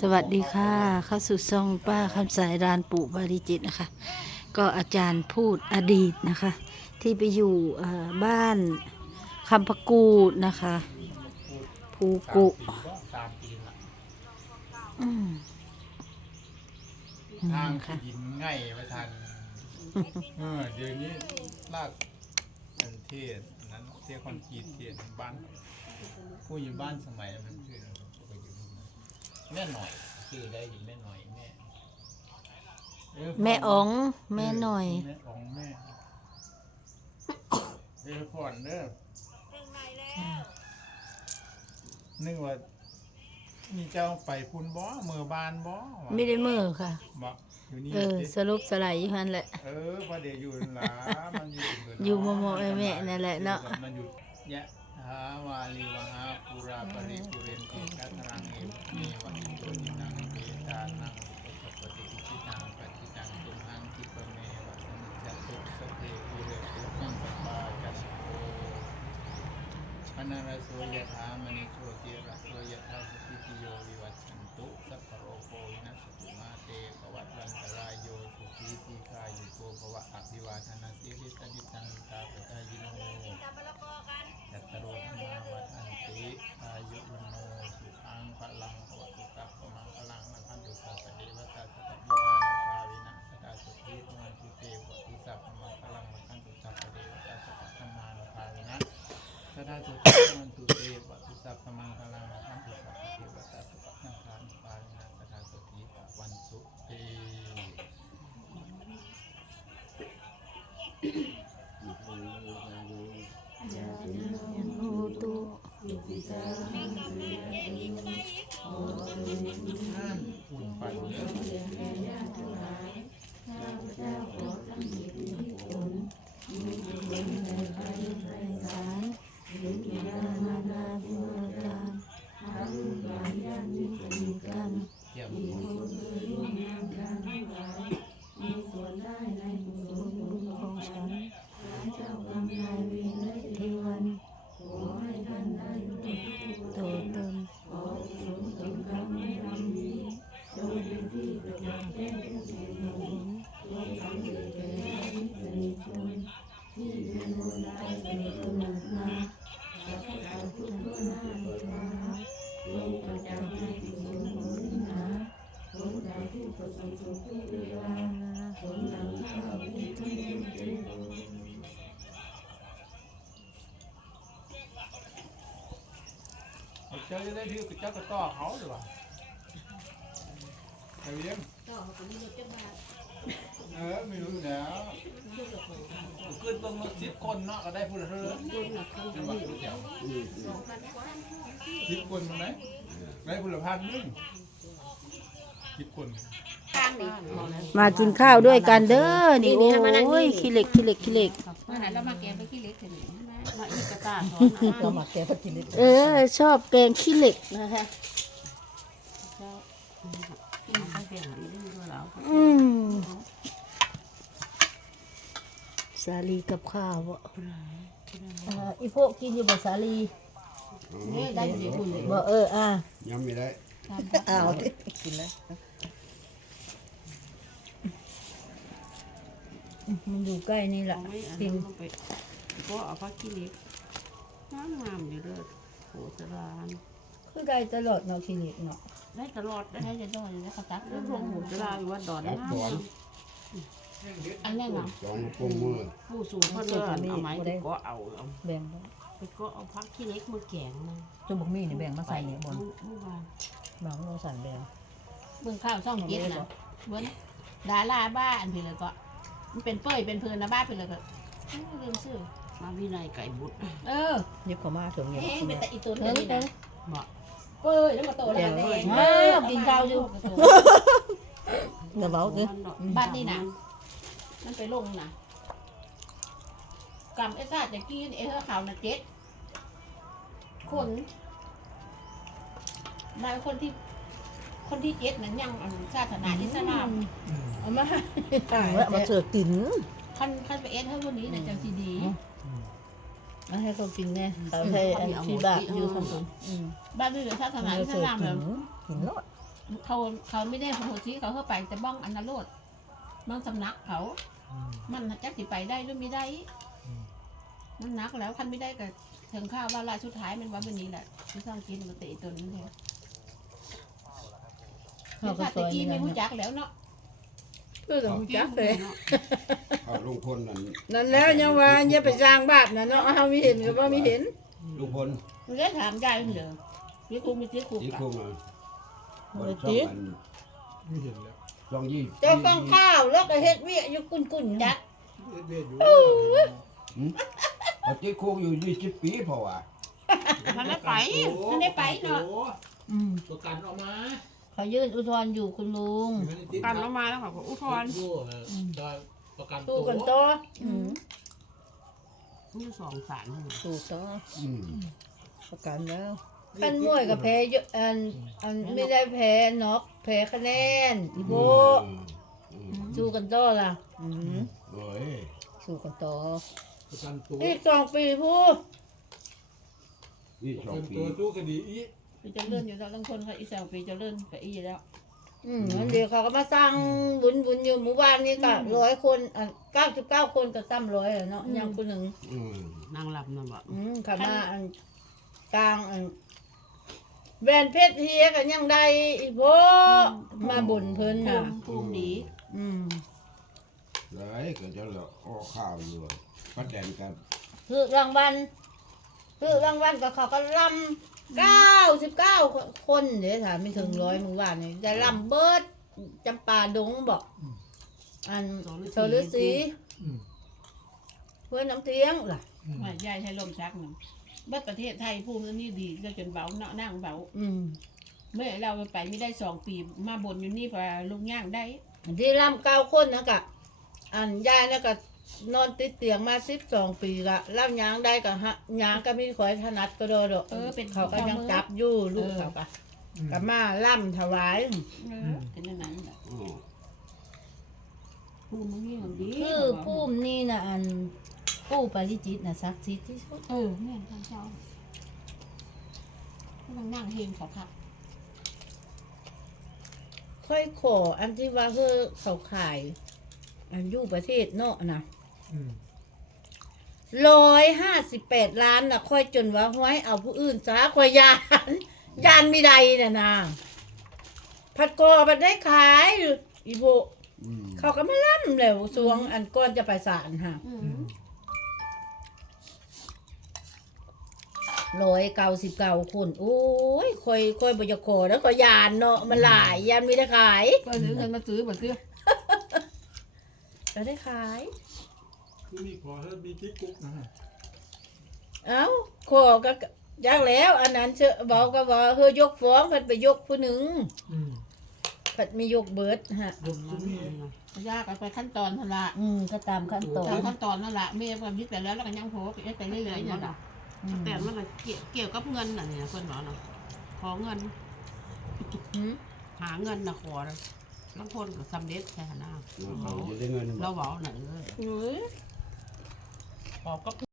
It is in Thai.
สวัสดีค่ะ เข้าสู่ซองป้าคำสายรานปู่บาริจิตนะคะ ก็อาจารย์พูดอดีตนะคะ ที่ไปอยู่เอ่อบ้านคำพะกูดนะคะภูกุสามปีละอืมทางค่ะหินง่ายไปทันเออเดี๋ยวนี้ลากเป็นเทศนั้นเทศคอนกรีตเทศบ้านผู้อยู่บ้านสมัยมันคือ แม่หน่อยคือได้อยู่แม่หน่อยแม่เแม่อ๋องแม่หน่อย แม่อ๋องแม่เออผ่อนเด้อนึกว่ามีเจ้าไปพุ่นบ่เมือบานบ่วะไม่ได้เมื่อค่ะ บ่อยู่นี่เออ สิสรุปสลายอยู่นั่นแหละ เออพอเดี๋ยวอยู่นั่นล่ะมันอยู่เบิดอยู่โมๆแม่ๆนั่นแหละเนาะ มันอยู่ยะ หาวาลีวหาปุราปริปุเรนติกัตรังเอเมวันติโตตินังเมตานังอุปปฏิจิตังปัจจิตังตุมหังคิปเมวัสมิจจตุสเพปุเรตุสังปปาจัสโกอนาราโสยถามณิโชติระโสยถาสติติโยวิวัชชันตุสัพพโรโควินัสตุมาเตปวัตวันตรายโยสุขีทีคายุโกภวะอั สดาสุขีพมันตุเตวะตุสัพพมังพลังมันพันตุสัพพะเดวตาสัพพสังฆานุภาวินะสดาสุขีพวันตุเตโอตุท่านอุ่นปันเนื้อ เยี่ยม ของฉันเทวันโตตน嗯 เจ้าจะได้ที่เจ้าก็ต่อเขาหรือเปล่าไอ้เลี้ยงต่อเออไม่รู้แล้วขึ้นเบิ่งสิบคนเนาะก็ได้พูดเท่าไหร่จังหวัดแถวสิบคนมั้งไหมได้พูดละพันนึงสิบคนมากินข้าวด้วยกันเด้อนี่โอ้ยขี้เหล็กขี้เหล็กขี้เหล็กมาหาเรามาแกงไปขี้เหล็กเถึง มาอีกกระตาสอนเรามาแกงไปขี้เล็กเออ ชอบแกงขี้เหล็กนะคะข้าวเปียกนี่ด้วยเราอืมสาลีกับข้าวบ่อ่าอีพวกกินอยู่บ่สาลีเนี่ยได้สิคุณเลยบ่เอออะยังไม่ได้เอากินแล้วมันอยู่ใกล้นี่แหละเอาไม่อันกินั้นนลงไป ก็เอาผ้าขี้เล็กงามงามอยู่เด้อโหสรานคือได้ตลอดเนาะขี้เหล็กเนาะได้ตลอดได้จะได้ได้เขาตักเรื่องของโหสราอยู่ว่าดอนรับสอนอันนี้นะสอนปรุงมือผู้สูงเพื่อนเอาไม้ไปก็เอาเอาแบ่งบ่ไปก็เอาผ้าขี้เล็กมาแกงมันจุ่มบกมี่นี่แบ่งมาใส่เนี่ยบนเมื่อวานบางเราใส่แบ่งเบื้องข้าวช่องเจ็ดนะเบิ้นดาราบ้านไปเลยก็มันเป็นเป้ยเป็นเพลินนะบ้านไปเลยก็ลืมชื่อ มาวินัยไก่บุตรเออเย็บเขามาถึงเนี่ยเอ๊ะเป็นแต่อีตัวเธเอออนี่เอนะอบอกเป้ยแล้วมาโตแล้วแดงเออกินข้าวอยู่เดี๋ยวเบาสิบ้านนี่นะมันไปลงนะกำเอซ่าจะกินเอเธอขาวนะเจ็ดคนนายคนที่คนที่เจ็ดนั้นยังอันศาสนาอิสลามเอามาให้แล้วมาเสิร์ฟติ๋นคันคันไปเอสเท่าวันนี้เนี่ยจังสีดี เอาให้เขากินแน่เขาให้อันที่บาปอยู่ข้างบนอืมบ้านนี่เหลือศาสนาอิสเสิร์ฟลามแบติ๋บนติ๋นรอดเขาเขาไม่ได้โหชี้เขาเข้าไปแต่บ้องอันนโรดบ้องสำนักเขา มันจักสิไปได้หรือไม่ได้ มันหนักแล้วคันไม่ได้ก็ถึงข้าวว่าลายสุดท้ายมันว่าแบบนี้แหละที่ต้องกินมันเตะตัวนี้เลยเขาก็ถ้าซตะอยกี้นี่ไม่นะรู้จักแล้วเนาะ เพื่อของจักเลยเอาลุงพลนั่นนั่นแล้วยังว่าอย่าไปสร้างบาปนะเนาะเฮามีเห็นก็บ่มีเห็นลุงพลมันก็ถามยายเหรอพี่คุกมีที่คุกที่อะคุงอะโอ้วันยช่องจิ๊อันไม่เห็นแล้วช่องยี่เจ้าฟังข้าวแล้วก็เฮ็ดเวียอยู่กุนๆจัจักกเด็ดอยู่เอาที่คุงอยู่ยี่สิบปีเพราะว่ามันไม่ไปมันไม่ไปเนาะอืมประกันออกมาเขายื่นอุทธรณ์อยู่คุณลุงกันออกมาแล้วเขาก็อุทธรณ์ได้ประกันสู้ตัวกันต่ออืมมีสองสารนี่สู้ต่ออืมประกันแล้วคันมวยกับแพ้เยอะอันอันไม่ได้แพ้น็อกแพ้คะแนนอีโบอืมสู้กันต่อล่ะอืมโอ้ยสู้กันต่อประกันตัวอีกสองปีพูดนี่ประสองกันปีตัวตู้คดีอีก ปีจะเลื่อนอยู่แล้วบางคนเขาอีสองปีจะเลื่อนไปอีแล้ว อืมงั้นเดี๋ยวเขาก็มาสร้างบุญบุญอยู่หมู่บ้านนี้ก็ร้อยคนอันเก้าสิบเก้าคนก็ซ้ำร้อยอะเนาะยังคนหนึ่ง อืมนางหลับนะบ่อืมขามาอันกลางอันแบรนด์เพชรเฮียกันยังได้อีโบมาบ่นเพิ่นภูน่ะ มิภูมิหนีอืมเลยก็จะเหลือออกข่าวอยู่ป้าแดนกันคือรางวัลคือรางวัลก็เขาก็ลำ เก้าสิบเก้าคนเดี๋ยวถามไม่ถึงร้อยหมู่บ้านนี่ได้ลำเบิดจำปาดงบอก อันโซลุสีอืมเพื่อนน้ำเทียงล่ะว่ายายใช้ลมชักหนึ่งบัดประเทศไทยภูมินี่ดีก็จนเบาเนาะนั่งเบาอืมเมื่อเราไปไม่ได้สองปีมาบนอยู่นี่พอลุงย่างได้อันที่ลำเก้าคนนะกะ อันยายนะกะ นอนติดเตียงมาสิบสองปีกะลำยางได้กะฮะยางก็มีขอยถนัดก็โดดอกเออเป็นเขาก็ยังจับอยู่ลูกเขากะกะมาล่ำถวายเออเป็นอย่างนั้นแหละอืมภูมินี่ของดีคือผู้มนี่นะอันผู้ปาริจิตนะศักดิ์สิทธิ์ที่สุดเออแม่นทางเจ้าก็นั่งนั่งเฮงเขาครับค่อยขออันที่ว่าคือเขาขาย อันอยู่ประเทศเนาะนะอืมร้อยห้าสิบแปดล้านนะค่อยจนว่าห้วยเอาผู้อื่นซะค่อยยาน ยานมีใดน่ะนะผัดกอบัดได้ขายอีโบอืมเขาก็ไม่ล่ำแล้วสวงอันก้อนจะไปศาลฮะอืมร้อยเก้าสิบเก้าคนโอ้ยค่อยค่อยบอยากขอแล้วก็ยานเนาะมันหลายยานไม่ได้ขายก็ซื้อเงินมาซื้อมาซื้อ ก็ได้ขาย คือมีขอให้มีที่กุ๊กนะเอ้าขอก็ยากแล้ว อันนั้นเชอะบอกก็ว่าเฮยกฟ้องเพิ่นไปยกผู้หนึ่งอืมเพิ่นมียกเบิดฮะยกซุ้มนี่ยากไปขั้นตอนนั่นละอืมก็ตามขั้นตอตามนขั้นตอนนั่นละแม่ความคิดแต่แล้วแล้วก็ยังโผล่ไปเรื่อยๆอย่างนั้นอืมแต่มันก็เกี่ยวเกี่ยวกับเงินน่ะเนี่ยเพื่อนบอกนะขอเงินอืมหาเงินนะขอนะ บางคนก็สำเร็จแค่หน้าเขาจะได้เงินเราเบาหน่อยเลยเอ้ยขอก็